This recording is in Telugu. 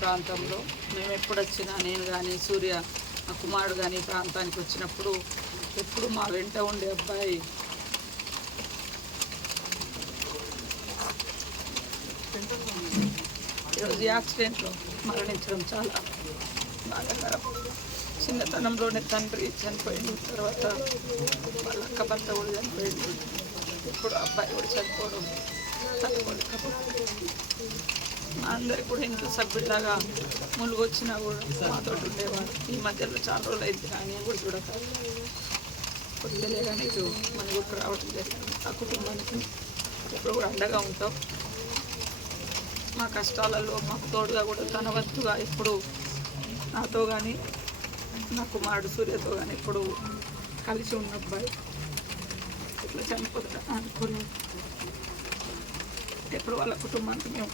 ప్రాంతంలో మేము ఎప్పుడు వచ్చినా నేను కానీ సూర్య మా కుమారుడు కానీ ప్రాంతానికి వచ్చినప్పుడు ఎప్పుడు మా వెంట ఉండే అబ్బాయి ఈరోజు యాక్సిడెంట్లో మరణించడం చాలా బాధాకరం. చిన్నతనంలోనే తండ్రి చనిపోయింది, తర్వాత వాళ్ళ అక్క భర్త కూడా చనిపోయింది. ఇప్పుడు అబ్బాయి కూడా చనిపోవడం తట్టుకోలేకపోతుంది. మా అందరికి కూడా ఇంట్లో సభ్యులాగా ములుగు వచ్చినా కూడా మాతో ఉండేవాడు. ఈ మధ్యలో చాలా రోజులు అయింది కానీ కూడా చూడక కొద్దిలే కానీ ఇటు మన ఊరికి రావడం జరిగింది. ఆ కుటుంబానికి ఎప్పుడు కూడా అండగా ఉంటాం. మా కష్టాలలో మాకు తోడుగా కూడా తన వంతుగా ఎప్పుడు నాతో కానీ నా కుమారుడు సూర్యతో కానీ ఎప్పుడు కలిసి ఉన్న అబ్బాయి ఇట్లా చనిపోతా అనుకుని ఎప్పుడు వాళ్ళ కుటుంబానికి మేము